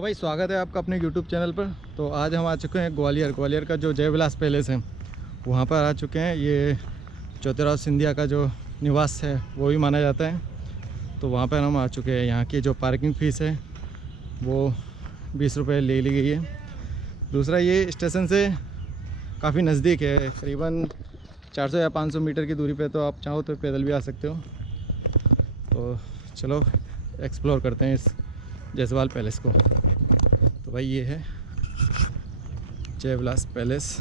तो भाई स्वागत है आपका अपने YouTube चैनल पर। तो आज हम आ चुके हैं ग्वालियर का जो जय विलास पैलेस है वहाँ पर आ चुके हैं। ये ज्योतिराव सिंधिया का जो निवास है वो भी माना जाता है। तो वहाँ पर हम आ चुके हैं। यहाँ की जो पार्किंग फ़ीस है वो 20 रुपये ले ली गई है। दूसरा, ये स्टेशन से काफ़ी नज़दीक है, करीबन 400 या 500 मीटर की दूरी पे। तो आप चाहो तो पैदल भी आ सकते हो। तो चलो एक्सप्लोर करते हैं इस जयसवाल पैलेस को। तो भाई ये है जय विलास पैलेस।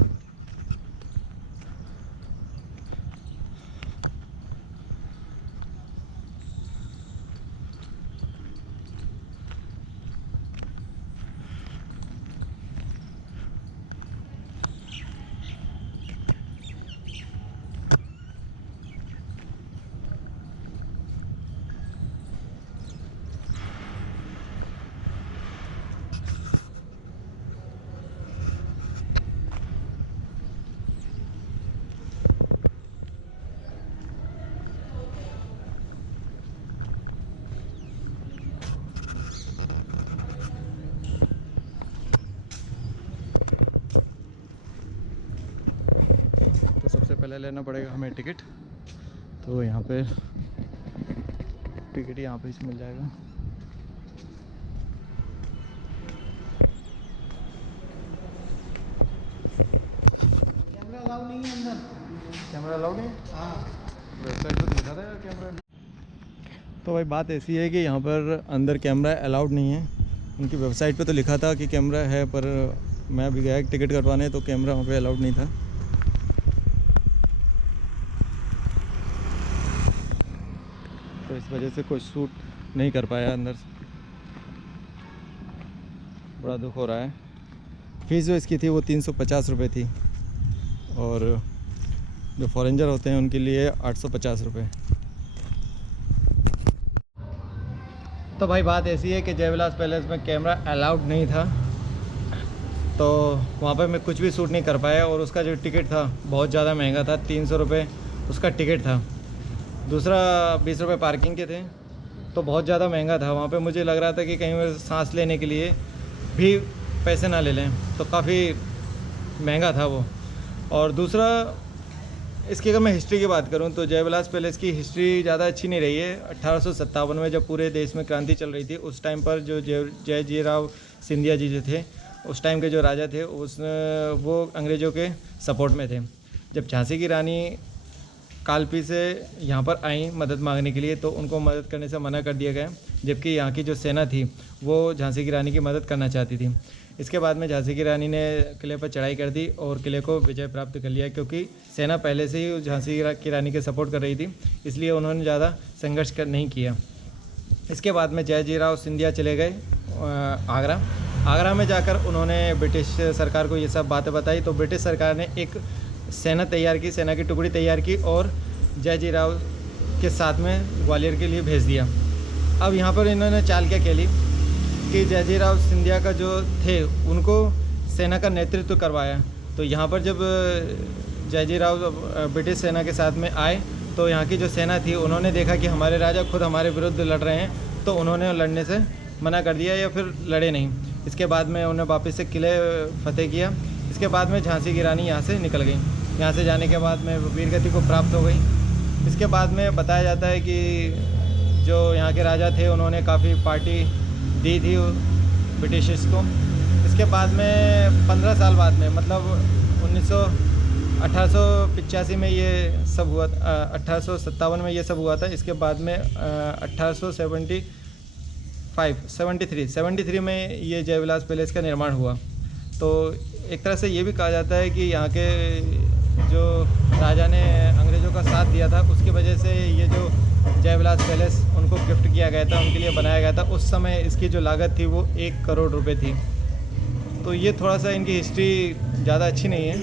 सबसे पहले लेना पड़ेगा हमें टिकट। तो यहाँ पे टिकट यहाँ पे मिल जाएगा। कैमरा अलाउ नहीं है अंदर। कैमरा अलाउड नहीं? हाँ, वेबसाइट पर लिखा था कैमरा। तो भाई बात ऐसी है कि यहाँ पर अंदर कैमरा अलाउड नहीं है। उनकी वेबसाइट पे तो लिखा था कि कैमरा है, पर मैं अभी गया टिकट करवाने तो कैमरा वहाँ पे अलाउड नहीं था। तो इस वजह से कोई शूट नहीं कर पाया अंदर से। बड़ा दुख हो रहा है। फ़ीस जो इसकी थी वो 350 रुपये थी, और जो फॉरेनर होते हैं उनके लिए 850 रुपये। तो भाई बात ऐसी है कि जय विलास पैलेस में कैमरा अलाउड नहीं था, तो वहाँ पर मैं कुछ भी शूट नहीं कर पाया। और उसका जो टिकट था बहुत ज़्यादा महंगा था, 300 रुपये उसका टिकट था। दूसरा 20 रुपये पार्किंग के थे, तो बहुत ज़्यादा महंगा था। वहाँ पे मुझे लग रहा था कि कहीं मैं सांस लेने के लिए भी पैसे ना ले लें, तो काफ़ी महंगा था वो। और दूसरा, इसकी अगर मैं हिस्ट्री की बात करूं तो जय विलास पैलेस की हिस्ट्री ज़्यादा अच्छी नहीं रही है। 1857 में जब पूरे देश में क्रांति चल रही थी, उस टाइम पर जो जय राव सिंधिया जी जो थे, उस टाइम के जो राजा थे, वो अंग्रेज़ों के सपोर्ट में थे। जब झांसी की रानी कालपी से यहाँ पर आई मदद मांगने के लिए, तो उनको मदद करने से मना कर दिया गया, जबकि यहाँ की जो सेना थी वो झांसी की रानी की मदद करना चाहती थी। इसके बाद में झांसी की रानी ने किले पर चढ़ाई कर दी और किले को विजय प्राप्त कर लिया, क्योंकि सेना पहले से ही झांसी की रानी के सपोर्ट कर रही थी, इसलिए उन्होंने ज़्यादा संघर्ष नहीं किया। इसके बाद में जयजीराव सिंधिया चले गए आगरा में जाकर उन्होंने ब्रिटिश सरकार को ये सब बातें बताई। तो ब्रिटिश सरकार ने एक सेना की टुकड़ी तैयार की और जयजीराव के साथ में ग्वालियर के लिए भेज दिया। अब यहाँ पर इन्होंने चाल क्या खेली कि जयजीराव सिंधिया का जो थे उनको सेना का नेतृत्व करवाया। तो यहाँ पर जब जयजीराव ब्रिटिश सेना के साथ में आए, तो यहाँ की जो सेना थी उन्होंने देखा कि हमारे राजा खुद हमारे विरुद्ध लड़ रहे हैं, तो उन्होंने लड़ने से मना कर दिया या फिर लड़े नहीं। इसके बाद में उन्हें वापस से किले फतेह किया। इसके बाद में झांसी की रानी यहाँ से निकल गई। यहाँ से जाने के बाद में वीरगति को प्राप्त हो गई। इसके बाद में बताया जाता है कि जो यहाँ के राजा थे उन्होंने काफ़ी पार्टी दी थी ब्रिटिशर्स को। इसके बाद में 15 साल बाद में, मतलब 1885 में ये सब हुआ, 1857 में ये सब हुआ था। इसके बाद में 1873 में ये जय विलास पैलेस का निर्माण हुआ। तो एक तरह से ये भी कहा जाता है कि यहाँ के जो राजा ने अंग्रेज़ों का साथ दिया था, उसकी वजह से ये जो जय विलास पैलेस उनको गिफ्ट किया गया था, उनके लिए बनाया गया था। उस समय इसकी जो लागत थी वो 1 करोड़ रुपए थी। तो ये थोड़ा सा इनकी हिस्ट्री ज़्यादा अच्छी नहीं है।